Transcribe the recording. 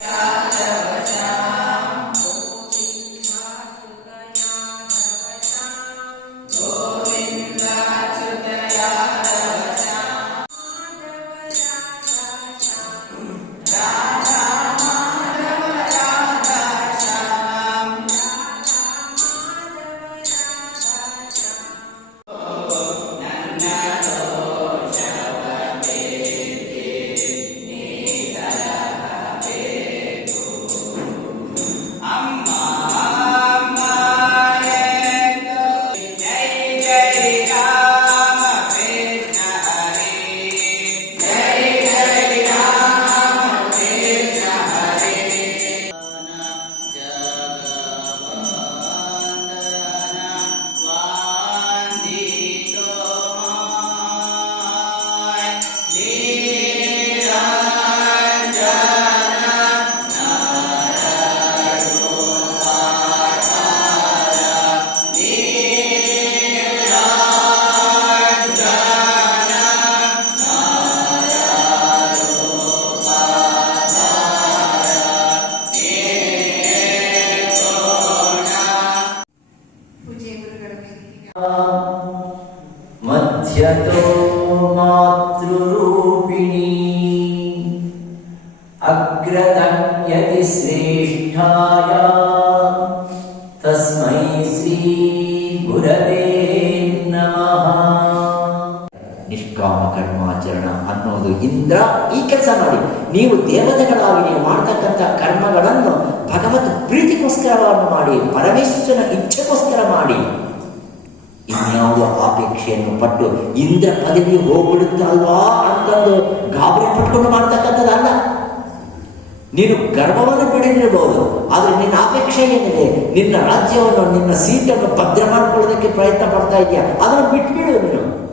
Yeah. మధ్యతో మాతృరూపిణి అగ్రగణ్యతి శ్రేష్టాయ తస్మై శ్రీ గురవే ನಿಷ್ಕಾಮ ಕರ್ಮಾಚರಣ ಅನ್ನೋದು ಇಂದ್ರ ಈ ಕೆಲಸ ಮಾಡಿ ನೀವು ದೇವತೆಗಳಾಗಿ ನೀವು ಮಾಡ್ತಕ್ಕಂಥ ಕರ್ಮಗಳನ್ನು ಭಗವತ್ ಪ್ರೀತಿಗೋಸ್ಕರವನ್ನು ಮಾಡಿ ಪರಮೇಶ್ವರನ ಇಚ್ಛೆಗೋಸ್ಕರ ಇನ್ಯಾವುದೋ ಆಪೇಕ್ಷೆಯನ್ನು ಪಟ್ಟು ಇಂದ್ರ ಪದವಿ ಹೋಗ್ಬಿಡುತ್ತಲ್ವಾ ಅಂತಂದು ಗಾಬರಿ ಪಟ್ಕೊಂಡು ಮಾಡ್ತಕ್ಕಂಥದ್ದಲ್ಲ. ನೀನು ಗರ್ವವನ್ನು ಬಿಡಿರಬಹುದು ಆದರೆ ನಿನ್ನ ಅಪೇಕ್ಷೆ ಏನಿದೆ? ನಿನ್ನ ರಾಜ್ಯವನ್ನು, ನಿನ್ನ ಸೀಟನ್ನು ಭದ್ರ ಮಾಡ್ಕೊಳ್ಳೋದಕ್ಕೆ ಪ್ರಯತ್ನ ಪಡ್ತಾ ಇದೆಯಾ? ಅದನ್ನು ಬಿಟ್ಬಿಡು ನೀನು.